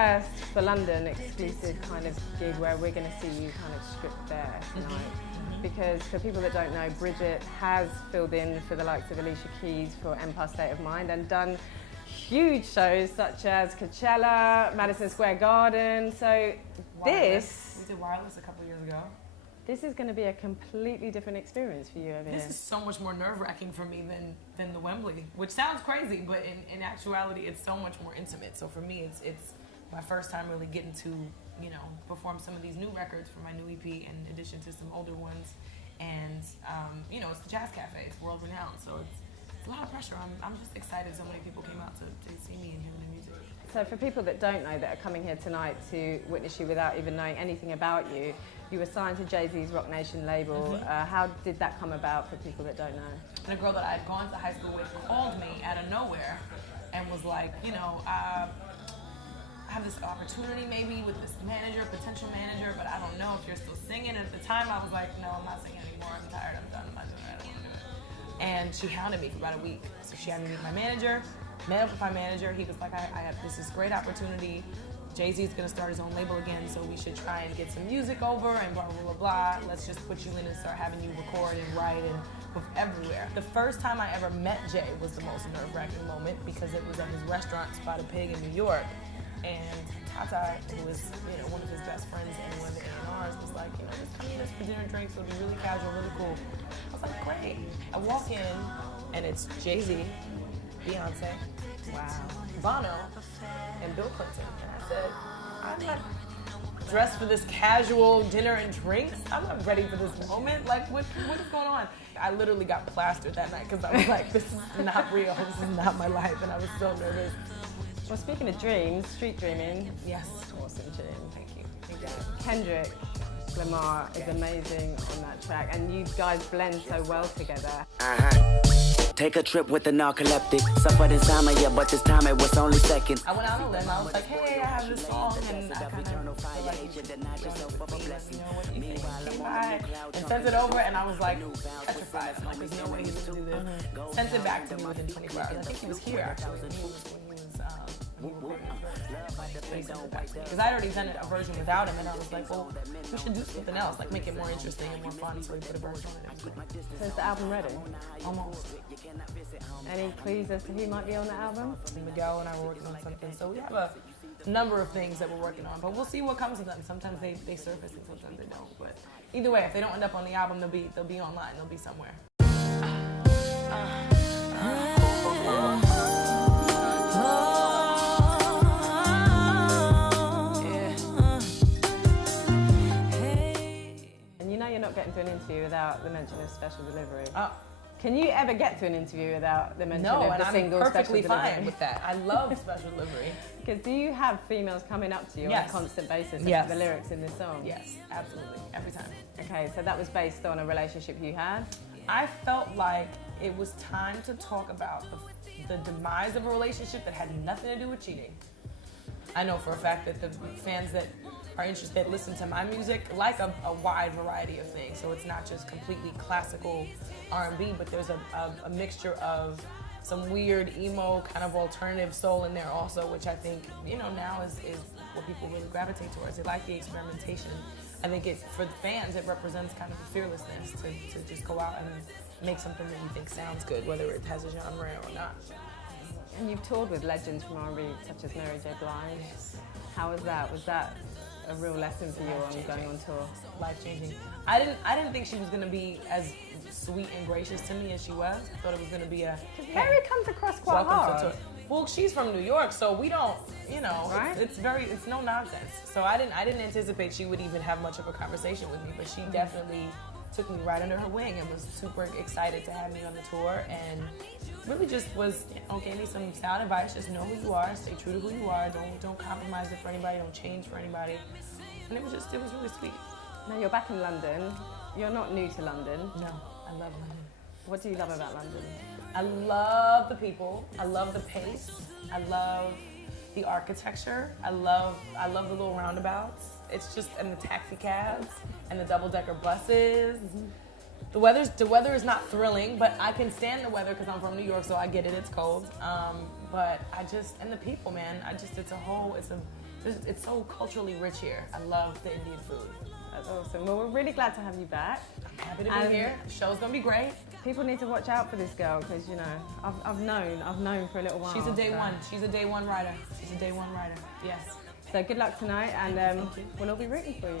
first, for London, exclusive kind of gig where we're going to see you kind of stripped bare tonight. Because for people that don't know, Bridget has filled in for the likes of Alicia Keys for Empire State of Mind and done huge shows such as Coachella, Madison Square Garden. So We did Wireless a couple years ago. This is going to be a completely different experience for you over here. This is so much more nerve-wracking for me than the Wembley, which sounds crazy, but in actuality, it's so much more intimate. So for me, it's my first time really getting to, perform some of these new records for my new EP in addition to some older ones. And, it's the Jazz Cafe. It's world-renowned, so it's a lot of pressure. I'm just excited so many people came out to see me and hear the music. So for people that don't know, that are coming here tonight to witness you without even knowing anything about you, you were signed to Jay-Z's Rock Nation label. How did that come about for people that don't know? And a girl that I had gone to high school with called me out of nowhere and was like, I have this opportunity maybe with this potential manager, but I don't know if you're still singing. And at the time I was like, no, I'm not singing anymore. I'm tired, I'm done, I'm not doing it, I don't want to do it. And she hounded me for about a week. So she had me meet my manager, met up with my manager. He was like, I have this great opportunity. Jay-Z's gonna start his own label again, so we should try and get some music over and blah, blah, blah, blah. Let's just put you in and start having you record and write and everywhere. The first time I ever met Jay was the most nerve-wracking moment because it was at his restaurant, Spotted Pig in New York. And Tata, who was one of his best friends and one of the A&Rs, was like, just come in for dinner and drinks. It'll be really casual, really cool. I was like, great. I walk in, and it's Jay-Z, Beyonce, Bono, and Bill Clinton. And I said, I'm not dressed for this casual dinner and drinks. I'm not ready for this moment. Like, what is going on? I literally got plastered that night because I was like, this is not real. This is not my life. And I was so nervous. Well, speaking of dreams, street dreaming. Yes. Awesome tune. Thank you. Kendrick Lamar is amazing on that track, and you guys blend so well together. Take a trip with the narcoleptic. Suffered insomnia, but this time it was only seconds. I went out on a limb. I was like, hey, I have this song, and I kind of feel like you should what do you think? Came by and sent it over, and I was like, petrified. I'm like, there's no way he's gonna do this. Sent it back to me within 24 hours. I think he was here, actually. Because I'd already done a version without him, and I was like, well, we should do something else, like make it more interesting and more fun, so we put a version on it. So is the album ready? Almost. Any clues as to who might be on the album? Miguel and I were working on something, so we have a number of things that we're working on, but we'll see what comes of them. Sometimes they surface and sometimes they don't, but either way, if they don't end up on the album, they'll be online, they'll be somewhere. You're not getting to an interview without the mention of special delivery. Oh. Can you ever get to an interview without the mention No, of the and single I'm special perfectly delivery? fine with that. I love special delivery. Because do you have females coming up to you on a constant basis about the lyrics in this song? Yes, absolutely, every time. Okay, so that was based on a relationship you had? I felt like it was time to talk about the demise of a relationship that had nothing to do with cheating. I know for a fact that the fans that are interested listen to my music like a wide variety of things. So it's not just completely classical R&B, but there's a mixture of some weird emo kind of alternative soul in there also, which I think now is what people really gravitate towards. They like the experimentation. I think for the fans it represents kind of the fearlessness to just go out and make something that you think sounds good, whether it has a genre or not. And you've toured with legends from R&B such as Mary J. Blige. How was that? Was that a real lesson for you on going on tour? Life-changing. I didn't think she was going to be as sweet and gracious to me as she was. I thought it was going to be Mary comes across quite hard. Well, she's from New York, so we don't, right? it's no nonsense. So I didn't anticipate she would even have much of a conversation with me, but she definitely took me right under her wing and was super excited to have me on the tour, and really just was, gave me some sound advice. Just know who you are, stay true to who you are, don't compromise it for anybody, don't change for anybody. And it was really sweet. Now you're back in London. You're not new to London. No, I love London. What do you love about London? I love the people. I love the pace. I love the architecture. I love the little roundabouts. It's just, and the taxi cabs and the double-decker buses. The weather is not thrilling, but I can stand the weather because I'm from New York, so I get it. It's cold. But and the people, man. It's It's so culturally rich here. I love the Indian food. That's awesome. Well, we're really glad to have you back. Happy to be here. The show's gonna be great. People need to watch out for this girl because, you know, I've known for a little while. She's a day one. She's a day one rider. She's a day one rider. Yes. So good luck tonight, and we'll all be rooting for you.